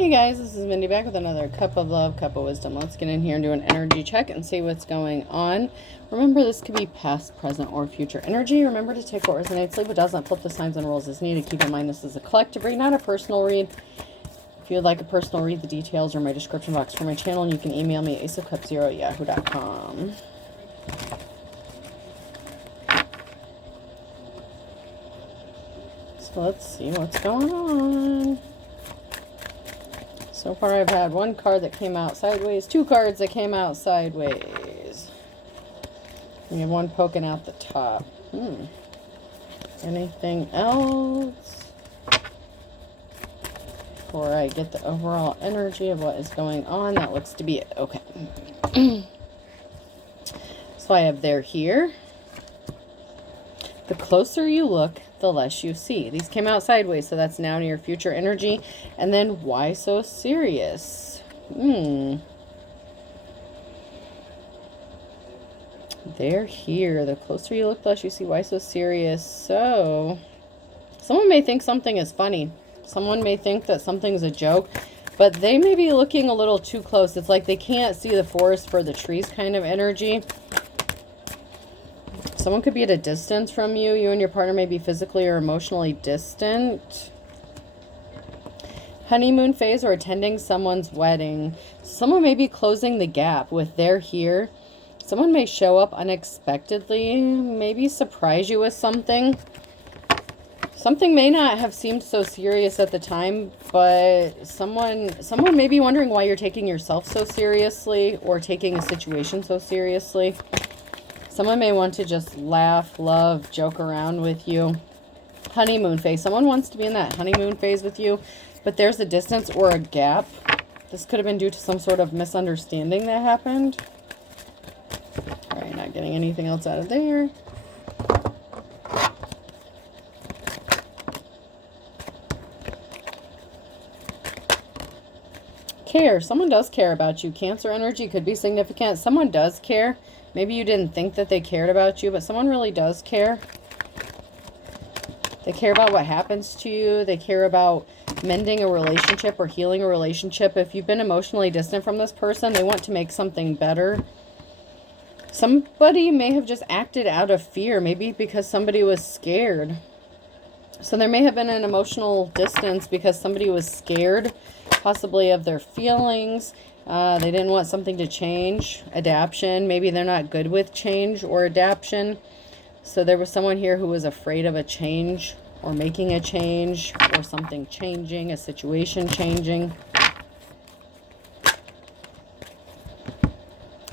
Hey guys, this is Mindy back with another cup of love, cup of wisdom. Let's get in here and do an energy check and see what's going on. Remember, this could be past, present, or future energy. Remember to take what resonates, leave what doesn't, flip the signs and rules as needed. Keep in mind this is a collective read, not a personal read. If you would like a personal read, the details are in my description box for my channel, and you can email me at aceofcups0@yahoo.com. So let's see what's going on. So far I've had one card that came out sideways, two cards that came out sideways. We have one poking out the top. Anything else? Before I get the overall energy of what is going on, that looks to be it. Okay. So I have there here. The closer you look, the less you see. These came out sideways, so that's now near future energy. And then, why so serious? They're here. The closer you look, the less you see. Why so serious? So, someone may think something is funny. Someone may think that something's a joke, but they may be looking a little too close. It's like they can't see the forest for the trees kind of energy. Someone could be at a distance from you. You and your partner may be physically or emotionally distant. Honeymoon phase or attending someone's wedding. Someone may be closing the gap with they're here. Someone may show up unexpectedly, maybe surprise you with something. Something may not have seemed so serious at the time, but someone may be wondering why you're taking yourself so seriously or taking a situation so seriously. Someone may want to just laugh, love, joke around with you. Honeymoon phase. Someone wants to be in that honeymoon phase with you, but there's a distance or a gap. This could have been due to some sort of misunderstanding that happened. All right, not getting anything else out of there. Care. Someone does care about you. Cancer energy could be significant. Someone does care. Maybe you didn't think that they cared about you, but someone really does care. They care about what happens to you. They care about mending a relationship or healing a relationship. If you've been emotionally distant from this person, they want to make something better. Somebody may have just acted out of fear, maybe because somebody was scared. So there may have been an emotional distance because somebody was scared, possibly of their feelings. They didn't want something to change. Adaption. Maybe they're not good with change or adaption. So there was someone here who was afraid of a change or making a change or something changing, a situation changing.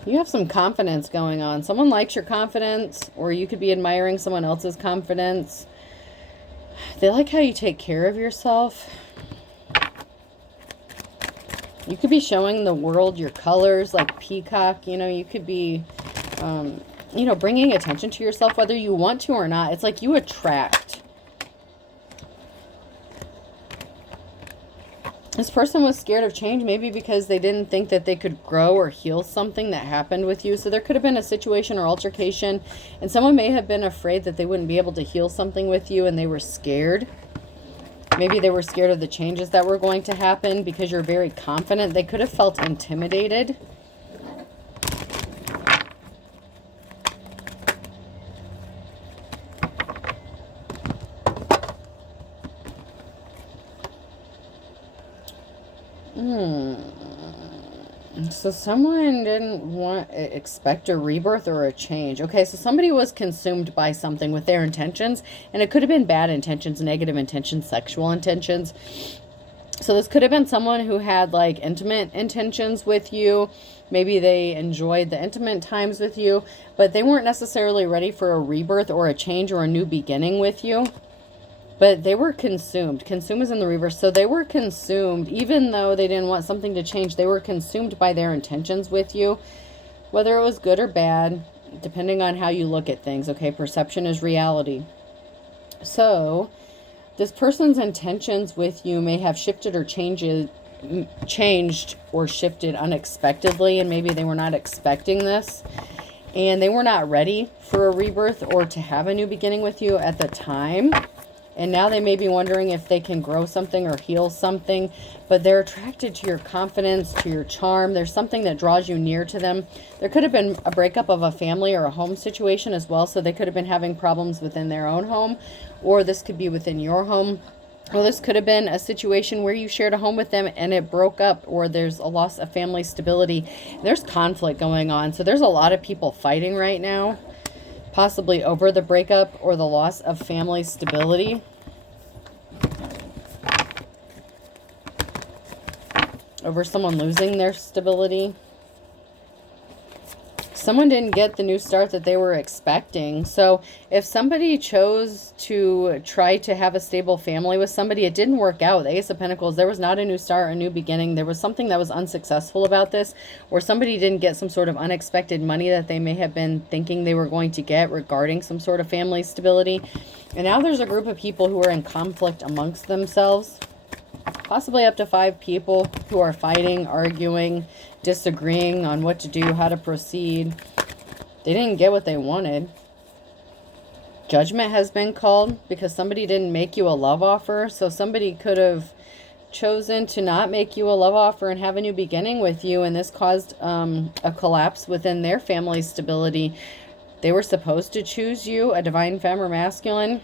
You have some confidence going on. Someone likes your confidence, or you could be admiring someone else's confidence. They like how you take care of yourself. You could be showing the world your colors like peacock. You know, you could be, bringing attention to yourself, whether you want to or not. It's like you attract. This person was scared of change, maybe because they didn't think that they could grow or heal something that happened with you. So there could have been a situation or altercation, and someone may have been afraid that they wouldn't be able to heal something with you, and they were scared. Maybe they were scared of the changes that were going to happen because you're very confident. They could have felt intimidated. So someone didn't expect a rebirth or a change. Okay, so somebody was consumed by something with their intentions, and it could have been bad intentions, negative intentions, sexual intentions. So this could have been someone who had like intimate intentions with you. Maybe they enjoyed the intimate times with you, but they weren't necessarily ready for a rebirth or a change or a new beginning with you. But they were consumed. Consume is in the reverse. So they were consumed. Even though they didn't want something to change, they were consumed by their intentions with you. Whether it was good or bad, depending on how you look at things. Okay, perception is reality. So this person's intentions with you may have shifted or changed or shifted unexpectedly. And maybe they were not expecting this. And they were not ready for a rebirth or to have a new beginning with you at the time. And now they may be wondering if they can grow something or heal something, but they're attracted to your confidence, to your charm. There's something that draws you near to them. There could have been a breakup of a family or a home situation as well, so they could have been having problems within their own home, or this could be within your home. Well, this could have been a situation where you shared a home with them and it broke up, or there's a loss of family stability. There's conflict going on. So there's a lot of people fighting right now, possibly over the breakup or the loss of family stability. Over someone losing their stability. Someone didn't get the new start that they were expecting. So if somebody chose to try to have a stable family with somebody, it didn't work out. The Ace of Pentacles, there was not a new start, a new beginning. There was something that was unsuccessful about this, or somebody didn't get some sort of unexpected money that they may have been thinking they were going to get regarding some sort of family stability. And now there's a group of people who are in conflict amongst themselves. Possibly up to 5 people who are fighting, arguing, disagreeing on what to do, how to proceed. They didn't get what they wanted. Judgment has been called because somebody didn't make you a love offer. So somebody could have chosen to not make you a love offer and have a new beginning with you. And this caused a collapse within their family stability. They were supposed to choose you, a divine femme or masculine.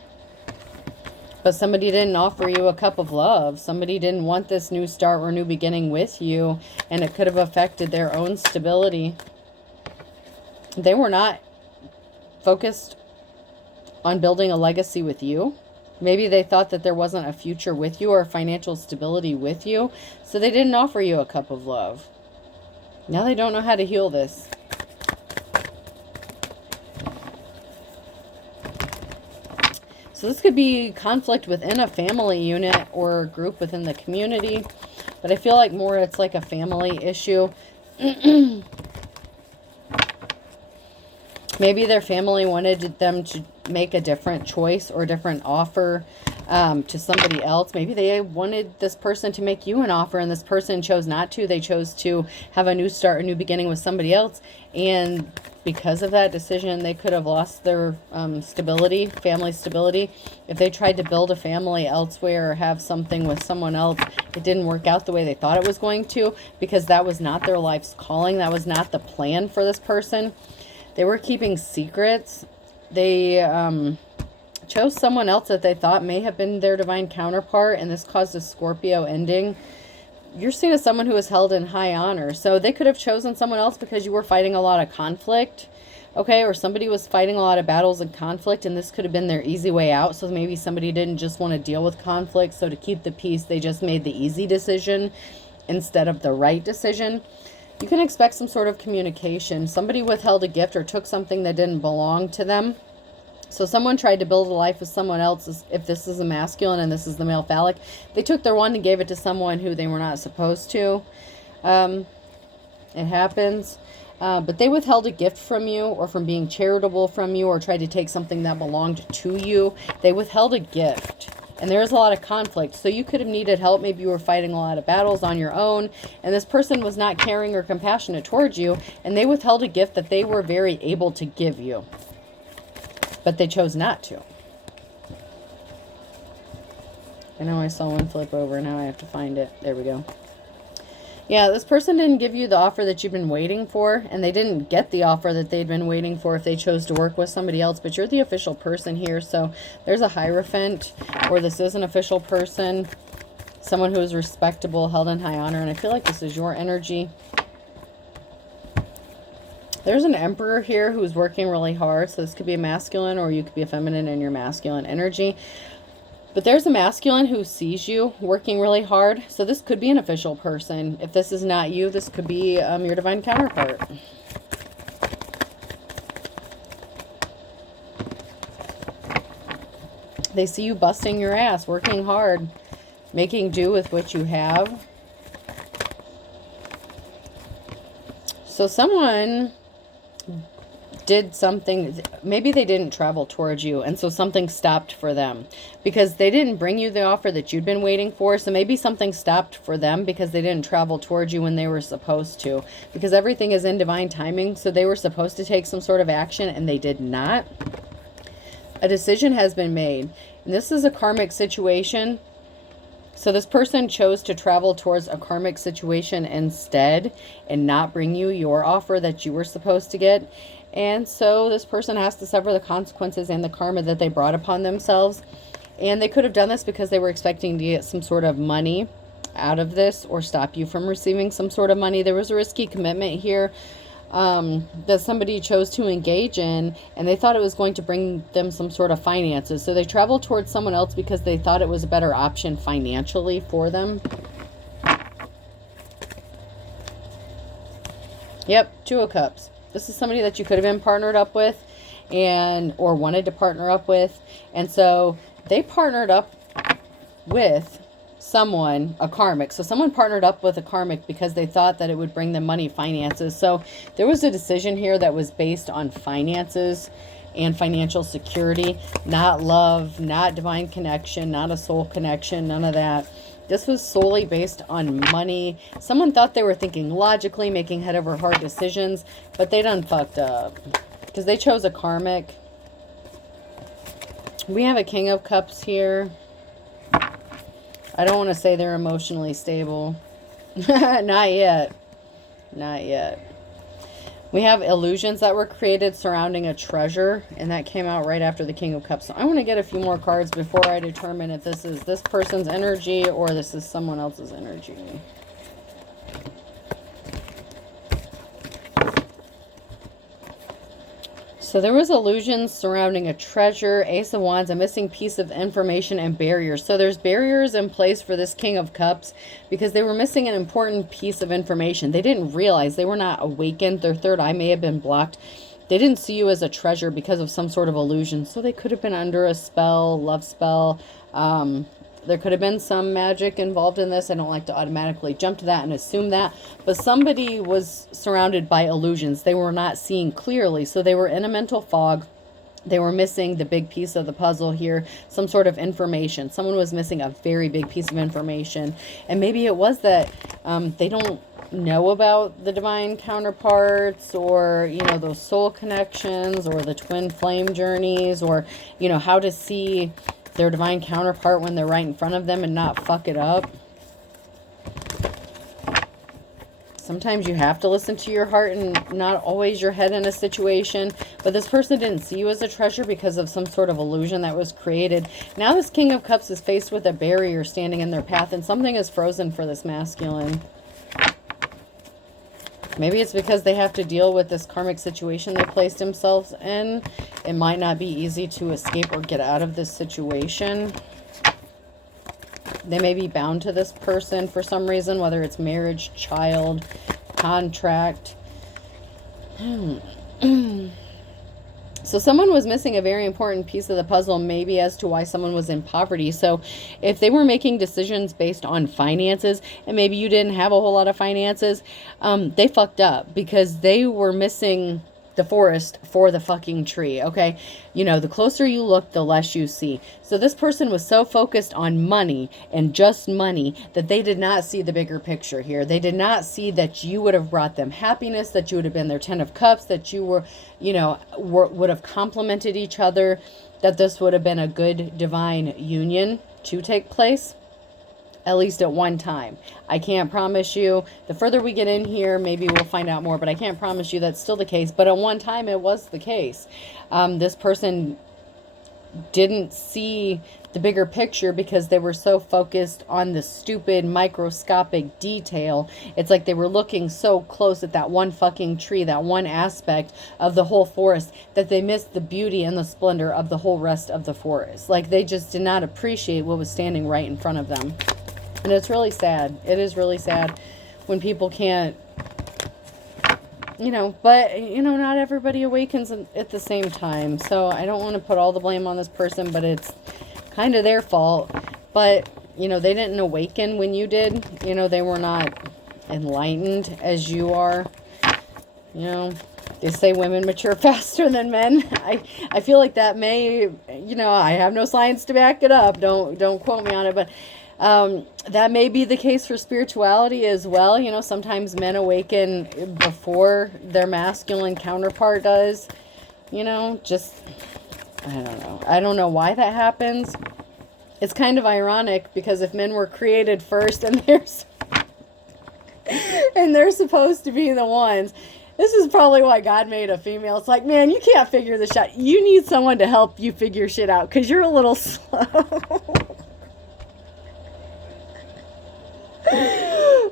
But somebody didn't offer you a cup of love. Somebody didn't want this new start or new beginning with you. And it could have affected their own stability. They were not focused on building a legacy with you. Maybe they thought that there wasn't a future with you or financial stability with you. So they didn't offer you a cup of love. Now they don't know how to heal this. So this could be conflict within a family unit or group within the community. But I feel like more it's like a family issue. Maybe their family wanted them to make a different choice or different offer to somebody else. Maybe they wanted this person to make you an offer and this person chose not to. They chose to have a new start, a new beginning with somebody else. And because of that decision, they could have lost their stability, family stability. If they tried to build a family elsewhere or have something with someone else, it didn't work out the way they thought it was going to, because that was not their life's calling. That was not the plan for this person. They were keeping secrets. They chose someone else that they thought may have been their divine counterpart, and this caused a Scorpio ending. You're seen as someone who is held in high honor. So they could have chosen someone else because you were fighting a lot of conflict, okay? Or somebody was fighting a lot of battles and conflict, and this could have been their easy way out. So maybe somebody didn't just want to deal with conflict. So to keep the peace, they just made the easy decision instead of the right decision. You can expect some sort of communication. Somebody withheld a gift or took something that didn't belong to them. So someone tried to build a life with someone else. If this is a masculine and this is the male phallic, they took their one and gave it to someone who they were not supposed to. It happens. But they withheld a gift from you, or from being charitable from you, or tried to take something that belonged to you. They withheld a gift. And there is a lot of conflict. So you could have needed help. Maybe you were fighting a lot of battles on your own, and this person was not caring or compassionate towards you, and they withheld a gift that they were very able to give you. But they chose not to. I know I saw one flip over. Now I have to find it. There we go. Yeah, this person didn't give you the offer that you've been waiting for. And they didn't get the offer that they'd been waiting for if they chose to work with somebody else. But you're the official person here. So there's a Hierophant. Or this is an official person. Someone who is respectable, held in high honor. And I feel like this is your energy. There's an Emperor here who's working really hard. So this could be a masculine, or you could be a feminine in your masculine energy. But there's a masculine who sees you working really hard. So this could be an official person. If this is not you, this could be your divine counterpart. They see you busting your ass, working hard, making do with what you have. So someone did something, maybe they didn't travel towards you, and so something stopped for them because they didn't bring you the offer that you'd been waiting for. So maybe something stopped for them because they didn't travel towards you when they were supposed to, because everything is in divine timing. So they were supposed to take some sort of action and they did not. A decision has been made. And this is a karmic situation. So this person chose to travel towards a karmic situation instead and not bring you your offer that you were supposed to get. And so this person has to suffer the consequences and the karma that they brought upon themselves. And they could have done this because they were expecting to get some sort of money out of this or stop you from receiving some sort of money. There was a risky commitment here that somebody chose to engage in, and they thought it was going to bring them some sort of finances. So they traveled towards someone else because they thought it was a better option financially for them. Yep, Two of Cups. This is somebody that you could have been partnered up with or wanted to partner up with. And so they partnered up with someone, a karmic. So someone partnered up with a karmic because they thought that it would bring them money, finances. So there was a decision here that was based on finances and financial security, not love, not divine connection, not a soul connection, none of that. This was solely based on money. Someone thought they were thinking logically, making head over heart decisions, but they done fucked up because they chose a karmic. We have a King of Cups here. I don't want to say they're emotionally stable. Not yet. Not yet. We have illusions that were created surrounding a treasure, and that came out right after the King of Cups. So I want to get a few more cards before I determine if this is this person's energy or this is someone else's energy. So there was illusions surrounding a treasure, Ace of Wands, a missing piece of information, and barriers. So there's barriers in place for this King of Cups because they were missing an important piece of information. They didn't realize, they were not awakened. Their third eye may have been blocked. They didn't see you as a treasure because of some sort of illusion. So they could have been under a spell, love spell. There could have been some magic involved in this. I don't like to automatically jump to that and assume that. But somebody was surrounded by illusions. They were not seeing clearly. So they were in a mental fog. They were missing the big piece of the puzzle here. Some sort of information. Someone was missing a very big piece of information. And maybe it was that they don't know about the divine counterparts or, you know, those soul connections or the twin flame journeys or, you know, how to see their divine counterpart when they're right in front of them and not fuck it up. Sometimes you have to listen to your heart and not always your head in a situation. But this person didn't see you as a treasure because of some sort of illusion that was created. Now this King of Cups is faced with a barrier standing in their path, and something is frozen for this masculine. Maybe it's because they have to deal with this karmic situation they placed themselves in. It might not be easy to escape or get out of this situation. They may be bound to this person for some reason, whether it's marriage, child, contract. So someone was missing a very important piece of the puzzle, maybe as to why someone was in poverty. So if they were making decisions based on finances, and maybe you didn't have a whole lot of finances, they fucked up because they were missing the forest for the fucking tree, okay? You know, the closer you look, the less you see. So this person was so focused on money and just money that they did not see the bigger picture here. They did not see that you would have brought them happiness, that you would have been their 10 of Cups, that you were, you know, would have complemented each other, that this would have been a good divine union to take place. At least at one time. I can't promise you. The further we get in here, maybe we'll find out more. But I can't promise you that's still the case. But at one time, it was the case. This person didn't see the bigger picture because they were so focused on the stupid microscopic detail. It's like they were looking so close at that one fucking tree, that one aspect of the whole forest, that they missed the beauty and the splendor of the whole rest of the forest. Like they just did not appreciate what was standing right in front of them. And it's really sad. It is really sad when people can't, you know, but, you know, not everybody awakens at the same time. So I don't want to put all the blame on this person, but it's kind of their fault. But, you know, they didn't awaken when you did. You know, they were not enlightened as you are. You know, they say women mature faster than men. I feel like that may, you know, I have no science to back it up. Don't quote me on it, but that may be the case for spirituality as well. You know, sometimes men awaken before their masculine counterpart does. You know, just, I don't know. I don't know why that happens. It's kind of ironic because if men were created first and they're supposed to be the ones, this is probably why God made a female. It's like, man, you can't figure this out. You need someone to help you figure shit out because you're a little slow.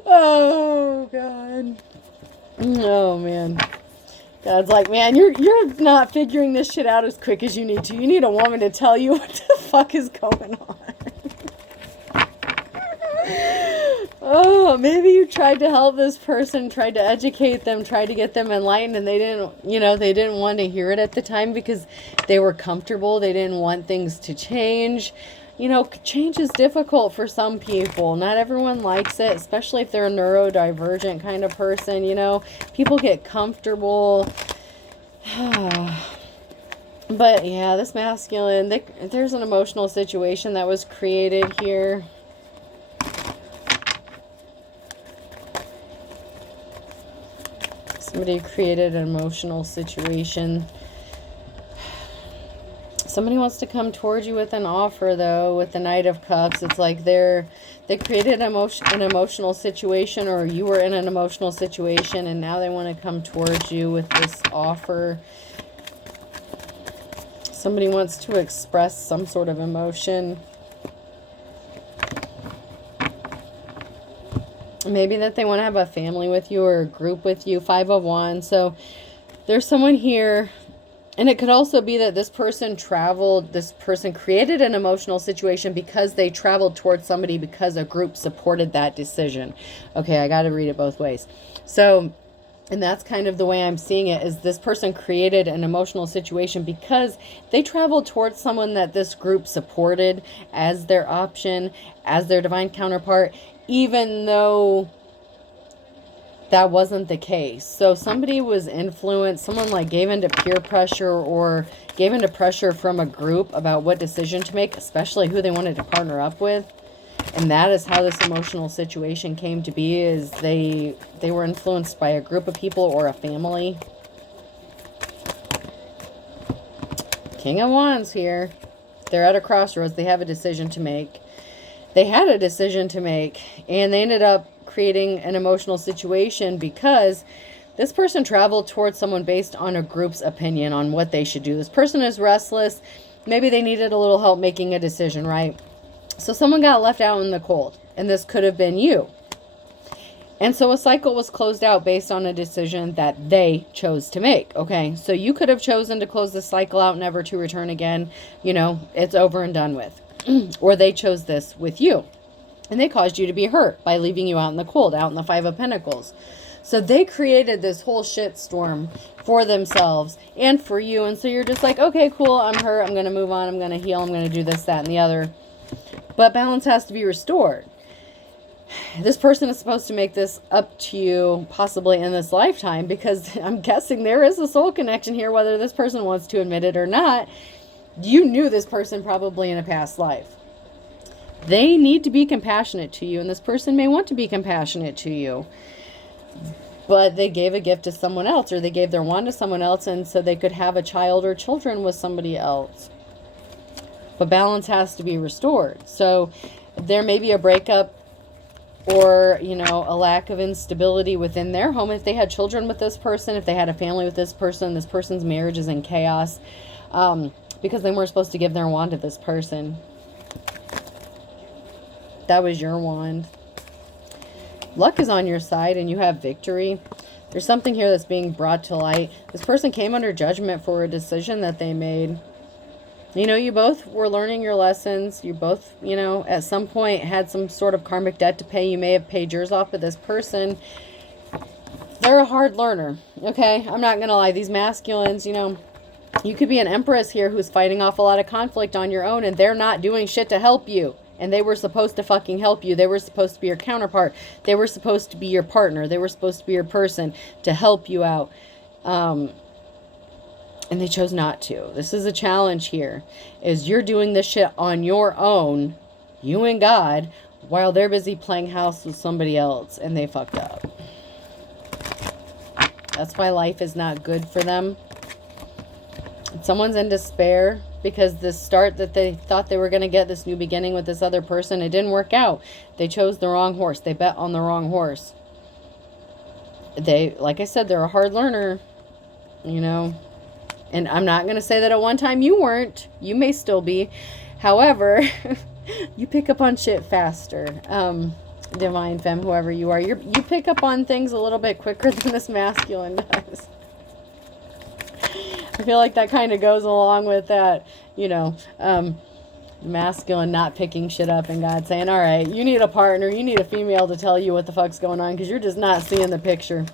Oh, God. Oh, man. God's like, man, you're not figuring this shit out as quick as you need to. You need a woman to tell you what the fuck is going on. Oh, maybe you tried to help this person, tried to educate them, tried to get them enlightened, and they didn't want to hear it at the time because they were comfortable. They didn't want things to change. Change is difficult for some people. Not everyone likes it, especially if they're a neurodivergent kind of person. People get comfortable. But yeah, this masculine, there's an emotional situation that was created here. Somebody created an emotional situation. Somebody wants to come towards you with an offer, though, with the Knight of Cups. It's like they created an emotional situation, or you were in an emotional situation, and now they want to come towards you with this offer. Somebody wants to express some sort of emotion. Maybe that they want to have a family with you or a group with you. 5 of Wands. So there's someone here. And it could also be that this person created an emotional situation because they traveled towards somebody because a group supported that decision. Okay, I got to read it both ways. So, and that's kind of the way I'm seeing it, is this person created an emotional situation because they traveled towards someone that this group supported as their option, as their divine counterpart, even though that wasn't the case. So somebody was influenced, someone like gave into peer pressure or gave into pressure from a group about what decision to make, especially who they wanted to partner up with. And that is how this emotional situation came to be, is they were influenced by a group of people or a family. King of Wands here. They're at a crossroads. They have a decision to make. They had a decision to make, and they ended up creating an emotional situation because this person traveled towards someone based on a group's opinion on what they should do. This person is restless. Maybe they needed a little help making a decision, right? So someone got left out in the cold, and this could have been you. And so a cycle was closed out based on a decision that they chose to make. Okay, so you could have chosen to close the cycle out, never to return again. It's over and done with. Or they chose this with you. And they caused you to be hurt by leaving you out in the cold, out in the 5 of Pentacles. So they created this whole shitstorm for themselves and for you. And so you're just like, okay, cool, I'm hurt. I'm going to move on. I'm going to heal. I'm going to do this, that, and the other. But balance has to be restored. This person is supposed to make this up to you possibly in this lifetime, because I'm guessing there is a soul connection here, whether this person wants to admit it or not. You knew this person probably in a past life. They need to be compassionate to you, and this person may want to be compassionate to you. But they gave a gift to someone else, or they gave their wand to someone else, and so they could have a child or children with somebody else. But balance has to be restored. So there may be a breakup or, a lack of instability within their home. If they had children with this person, if they had a family with this person's marriage is in chaos. Because they weren't supposed to give their wand to this person. That was your wand. Luck is on your side and you have victory. There's something here that's being brought to light. This person came under judgment for a decision that they made. You both were learning your lessons. You both, at some point had some sort of karmic debt to pay. You may have paid yours off, but this person, they're a hard learner. Okay, I'm not going to lie. These masculines, you could be an empress here who's fighting off a lot of conflict on your own, and they're not doing shit to help you. And they were supposed to fucking help you. They were supposed to be your counterpart. They were supposed to be your partner. They were supposed to be your person to help you out. And they chose not to. This is a challenge here. Is you're doing this shit on your own, you and God, while they're busy playing house with somebody else. And they fucked up. That's why life is not good for them. Someone's in despair. because this start that they thought they were going to get, this new beginning with this other person, it didn't work out. They chose the wrong horse. They bet on the wrong horse. They, like I said, they're a hard learner, you know. And I'm not going to say that at one time you weren't. You may still be. However, you pick up on shit faster. Divine Femme, whoever you are, you pick up on things a little bit quicker than this masculine does. I feel like that kind of goes along with that, you know, masculine not picking shit up and God saying, all right, you need a partner, you need a female to tell you what the fuck's going on because you're just not seeing the picture.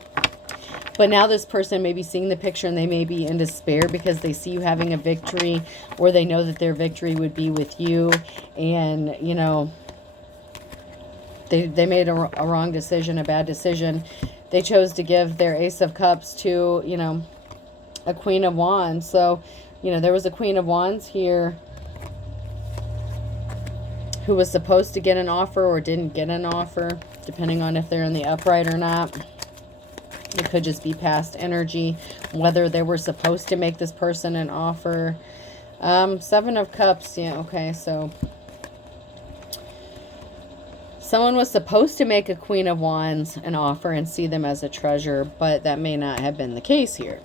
But now this person may be seeing the picture and they may be in despair because they see you having a victory, or they know that their victory would be with you. And, you know, they made a wrong decision, a bad decision. They chose to give their Ace of Cups to, you know, a Queen of Wands. So, you know, there was a Queen of Wands here who was supposed to get an offer or didn't get an offer, depending on if they're in the upright or not. It could just be past energy, whether they were supposed to make this person an offer. Seven of Cups, yeah, okay, so someone was supposed to make a Queen of Wands an offer and see them as a treasure, but that may not have been the case here.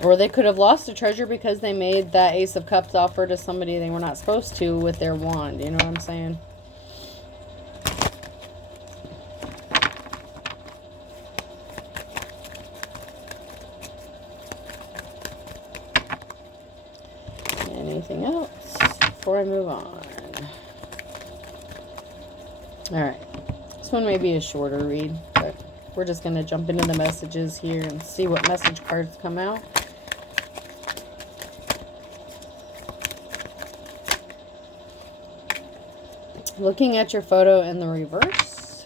Or they could have lost a treasure because they made that Ace of Cups offer to somebody they were not supposed to with their wand. You know what I'm saying? Anything else before I move on? Alright. This one may be a shorter read, but we're just going to jump into the messages here and see what message cards come out. Looking at your photo in the reverse.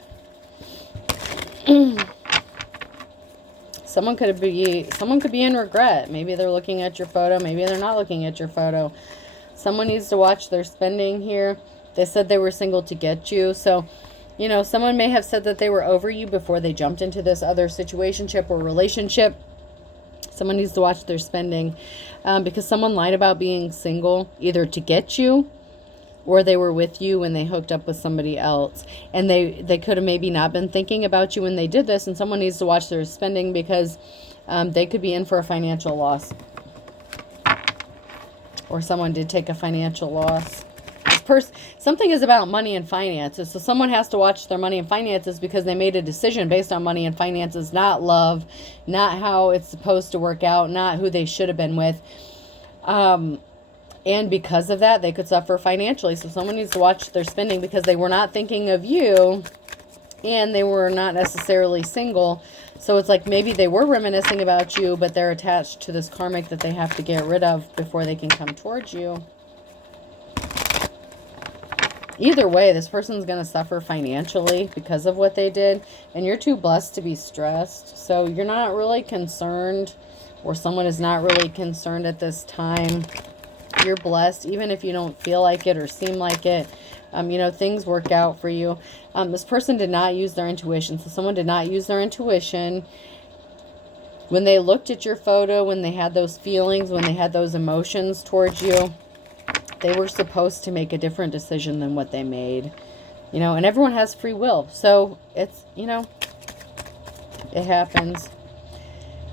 Someone could be in regret. Maybe they're looking at your photo. Maybe they're not looking at your photo. Someone needs to watch their spending here. They said they were single to get you. So, you know, someone may have said that they were over you before they jumped into this other situationship or relationship. Someone needs to watch their spending because someone lied about being single, either to get you or they were with you when they hooked up with somebody else. And they could have maybe not been thinking about you when they did this. And someone needs to watch their spending because they could be in for a financial loss. Or someone did take a financial loss. Something is about money and finances. So someone has to watch their money and finances because they made a decision based on money and finances, not love, not how it's supposed to work out, not who they should have been with. And because of that, they could suffer financially. So someone needs to watch their spending because they were not thinking of you and they were not necessarily single. So it's like maybe they were reminiscing about you, but they're attached to this karmic that they have to get rid of before they can come towards you. Either way, this person's going to suffer financially because of what they did. And you're too blessed to be stressed. So you're not really concerned, or someone is not really concerned at this time. You're blessed, even if you don't feel like it or seem like it. You know, things work out for you. This person did not use their intuition. So someone did not use their intuition. When they looked at your photo, when they had those feelings, when they had those emotions towards you, they were supposed to make a different decision than what they made. You know, and everyone has free will. So it's, you know, it happens.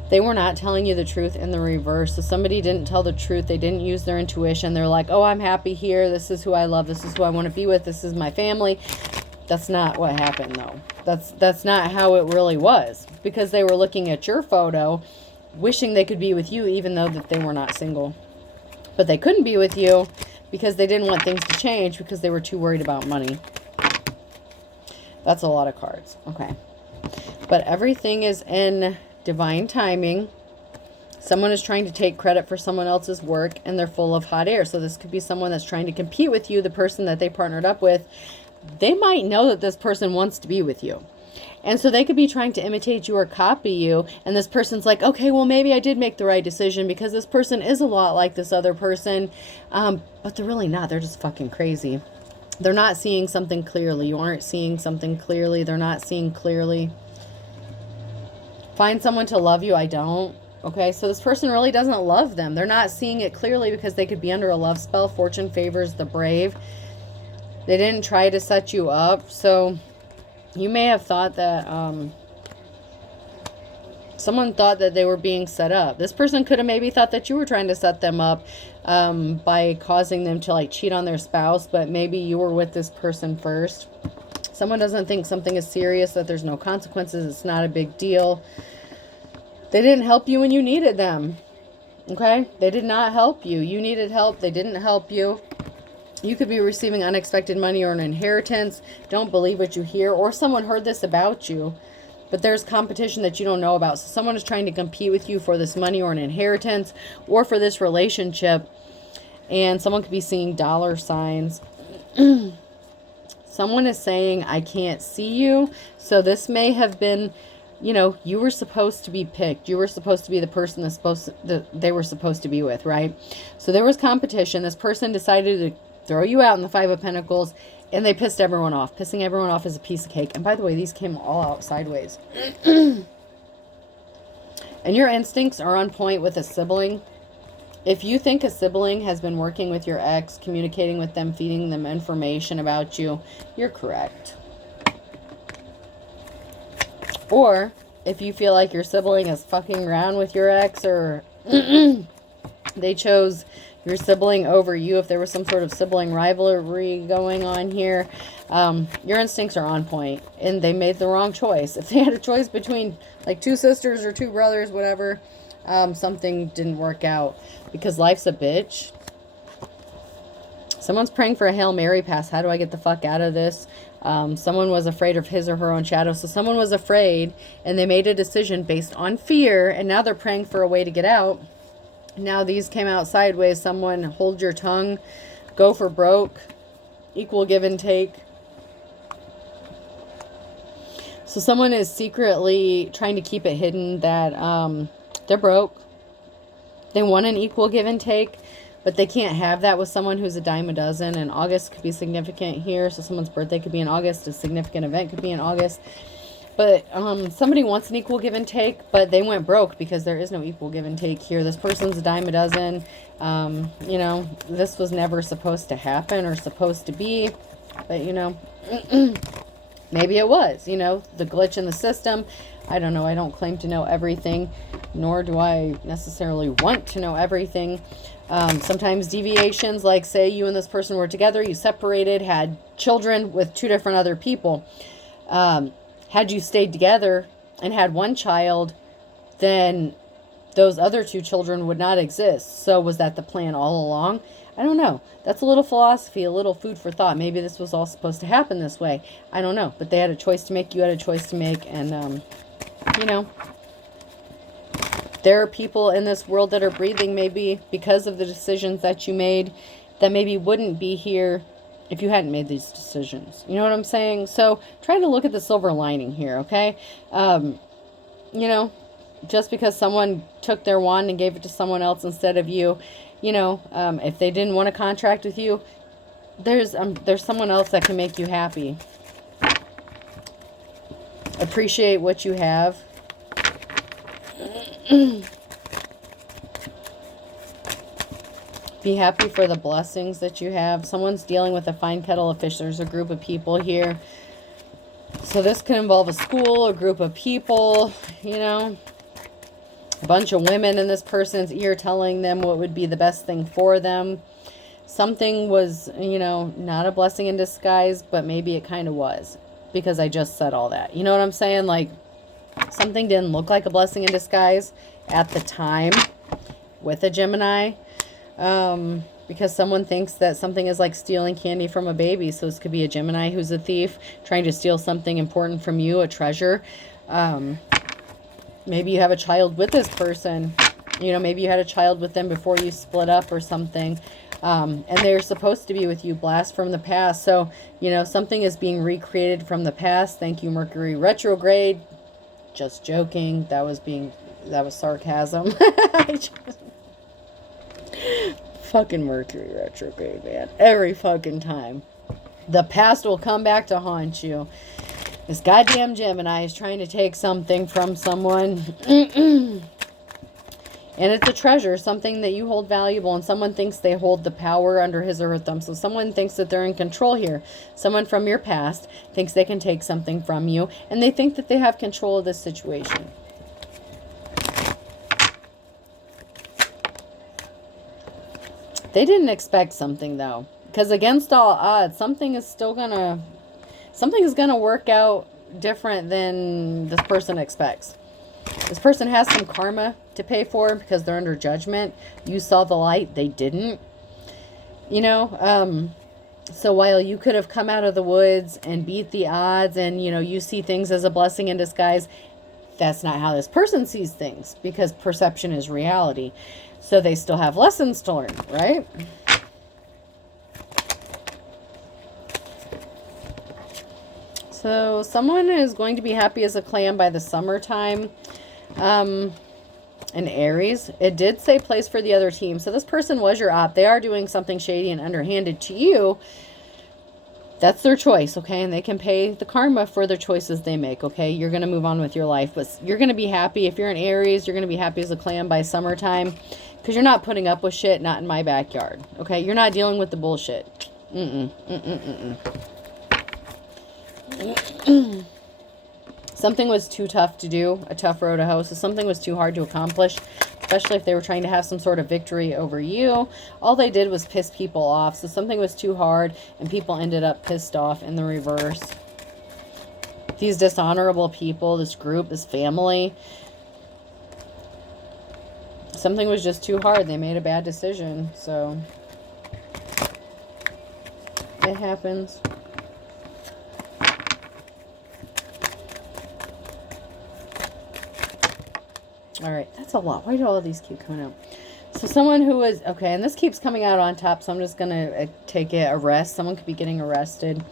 They were not telling you the truth in the reverse. So somebody didn't tell the truth. They didn't use their intuition. They're like, oh, I'm happy here. This is who I love. This is who I want to be with. This is my family. That's not what happened, though. That's not how it really was. Because they were looking at your photo, wishing they could be with you, even though that they were not single. But they couldn't be with you because they didn't want things to change because they were too worried about money. That's a lot of cards. Okay. But everything is in divine timing. Someone is trying to take credit for someone else's work and they're full of hot air. So this could be someone that's trying to compete with you, the person that they partnered up with. They might know that this person wants to be with you. And so they could be trying to imitate you or copy you. And this person's like, okay, well, maybe I did make the right decision because this person is a lot like this other person. But they're really not. They're just fucking crazy. They're not seeing something clearly. You aren't seeing something clearly. They're not seeing clearly. Find someone to love you. I don't. Okay, so this person really doesn't love them. They're not seeing it clearly because they could be under a love spell. Fortune favors the brave. They didn't try to set you up. So you may have thought that someone thought that they were being set up. This person could have maybe thought that you were trying to set them up by causing them to like cheat on their spouse, but maybe you were with this person first. Someone doesn't think something is serious, that there's no consequences, it's not a big deal. They didn't help you when you needed them. Okay? They did not help you. You needed help. They didn't help you. You could be receiving unexpected money or an inheritance. Don't believe what you hear. Or someone heard this about you. But there's competition that you don't know about. So someone is trying to compete with you for this money or an inheritance or for this relationship. And someone could be seeing dollar signs. Someone is saying, I can't see you. So this may have been, you know, you were supposed to be picked. You were supposed to be the person that they were supposed to be with, right? So there was competition. This person decided to throw you out in the Five of Pentacles, and they pissed everyone off. Pissing everyone off is a piece of cake. And by the way, these came all out sideways. And your instincts are on point with a sibling. If you think a sibling has been working with your ex, communicating with them, feeding them information about you, you're correct. Or if you feel like your sibling is fucking around with your ex, or they chose your sibling over you, if there was some sort of sibling rivalry going on here, your instincts are on point and they made the wrong choice. If they had a choice between like two sisters or two brothers, whatever, something didn't work out because life's a bitch. Someone's praying for a Hail Mary pass. How do I get the fuck out of this? Someone was afraid of his or her own shadow. So someone was afraid and they made a decision based on fear, and now they're praying for a way to get out. Now these came out sideways. Someone, hold your tongue, go for broke, equal give and take. So someone is secretly trying to keep it hidden that they're broke. They want an equal give and take, but they can't have that with someone who's a dime a dozen. And August could be significant here. So someone's birthday could be in August. A significant event could be in August. But somebody wants an equal give and take, but they went broke because there is no equal give and take here. This person's a dime a dozen. You know, this was never supposed to happen or supposed to be. But, you know, maybe it was, you know, the glitch in the system. I don't know. I don't claim to know everything, nor do I necessarily want to know everything. Sometimes deviations, like say you and this person were together, you separated, had children with two different other people. Had you stayed together and had one child, then those other two children would not exist. So was that the plan all along? I don't know. That's a little philosophy, a little food for thought. Maybe this was all supposed to happen this way. I don't know. But they had a choice to make. You had a choice to make. And, you know, there are people in this world that are breathing maybe because of the decisions that you made that maybe wouldn't be here if you hadn't made these decisions. You know what I'm saying? So try to look at the silver lining here, okay? You know, just because someone took their wand and gave it to someone else instead of you, you know, if they didn't want to contract with you, there's someone else that can make you happy. Appreciate what you have. Be happy for the blessings that you have. Someone's dealing with a fine kettle of fish. There's a group of people here. So this could involve a school, a group of people, you know, a bunch of women in this person's ear telling them what would be the best thing for them. Something was, you know, not a blessing in disguise, but maybe it kind of was because I just said all that. You know what I'm saying? Like, something didn't look like a blessing in disguise at the time with a Gemini. Because someone thinks that something is like stealing candy from a baby. So this could be a Gemini who's a thief trying to steal something important from you, a treasure. Maybe you have a child with this person. You know, maybe you had a child with them before you split up or something. And they're supposed to be with you. Blast from the past. So, you know, something is being recreated from the past. Thank you, Mercury retrograde. Just joking. That was sarcasm. Fucking Mercury retrograde, man. Every fucking time. The past will come back to haunt you. This goddamn Gemini is trying to take something from someone. And it's a treasure, something that you hold valuable, and someone thinks they hold the power under his or her thumb. So someone thinks that they're in control here. Someone from your past thinks they can take something from you, and they think that they have control of this situation. They didn't expect something, though, because against all odds, something is gonna work out different than this person expects. This person has some karma to pay for because they're under judgment. You saw the light, they didn't. You know, so while you could have come out of the woods and beat the odds and, you know, you see things as a blessing in disguise, that's not how this person sees things, because perception is reality. So they still have lessons to learn, right? So someone is going to be happy as a clam by the summertime. In Aries, it did say place for the other team. So this person was your op. They are doing something shady and underhanded to you. That's their choice, okay? And they can pay the karma for their choices they make, okay? You're going to move on with your life. But you're going to be happy. If you're in Aries, you're going to be happy as a clam by summertime. Because you're not putting up with shit, not in my backyard, okay? You're not dealing with the bullshit. Something was too tough to do, a tough road to hoe. So something was too hard to accomplish, especially if they were trying to have some sort of victory over you. All they did was piss people off. So something was too hard, and people ended up pissed off in the reverse. These dishonorable people, this group, this family, something was just too hard. They made a bad decision. So it happens. All right, that's a lot. Why do all of these keep coming out? So someone who was, okay, and this keeps coming out on top, so I'm just going to take it, arrest. Someone could be getting arrested.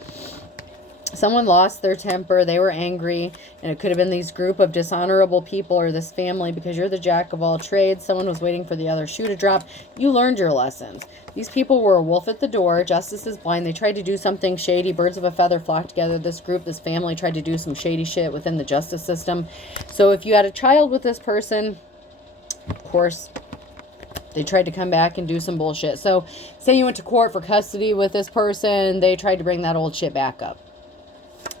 Someone lost their temper. They were angry, and it could have been these group of dishonorable people or this family, because you're the jack of all trades. Someone was waiting for the other shoe to drop. You learned your lessons. These people were a wolf at the door. Justice is blind. They tried to do something shady. Birds of a feather flocked together. This group, this family tried to do some shady shit within the justice system. So if you had a child with this person, of course, they tried to come back and do some bullshit. So say you went to court for custody with this person. They tried to bring that old shit back up.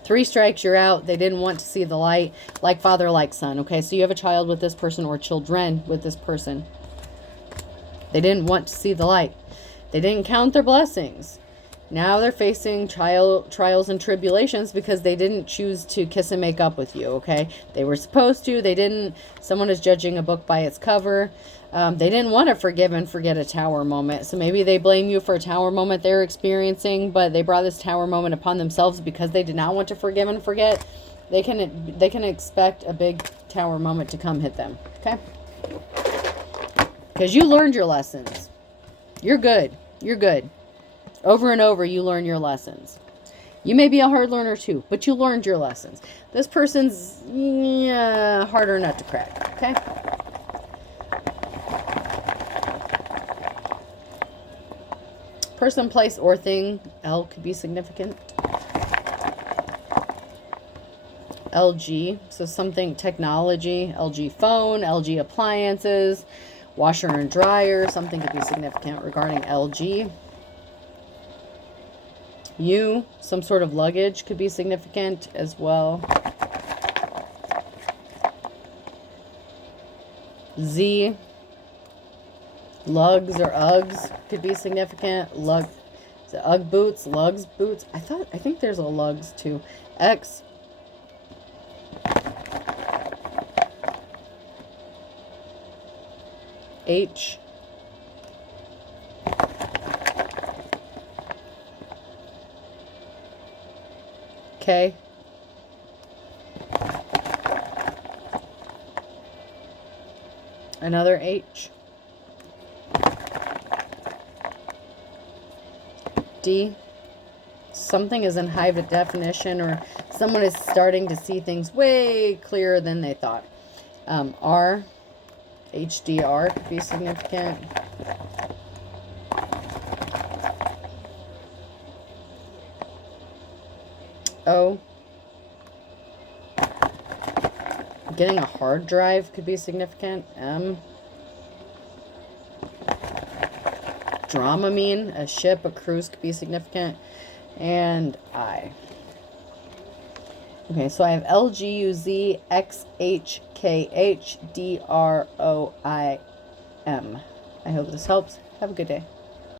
3 strikes, you're out. They didn't want to see the light. Like father, like son. Okay, so you have a child with this person or children with this person. They didn't want to see the light. They didn't count their blessings. Now they're facing trials and tribulations because they didn't choose to kiss and make up with you, okay? They were supposed to. They didn't. Someone is judging a book by its cover. They didn't want to forgive and forget a tower moment. So maybe they blame you for a tower moment they're experiencing, but they brought this tower moment upon themselves because they did not want to forgive and forget. They can expect a big tower moment to come hit them, okay? Because you learned your lessons. You're good. You're good. Over and over, you learn your lessons. You may be a hard learner too, but you learned your lessons. This person's harder nut to crack, okay? Person, place, or thing. L could be significant. LG, so something technology. LG phone, LG appliances, washer and dryer. Something could be significant regarding LG. U, some sort of luggage could be significant as well. Z, lugs or Uggs could be significant. Is it Ugg boots, lugs boots? I think there's a lugs too. X, H, K, another H, D, something is in high definition, or someone is starting to see things way clearer than they thought. R, HDR could be significant. O, Getting a hard drive could be significant. M. Dramamine, a ship, a cruise could be significant. And I. Okay, so I have LGUZXHKHDROIM. I hope this helps. Have a good day.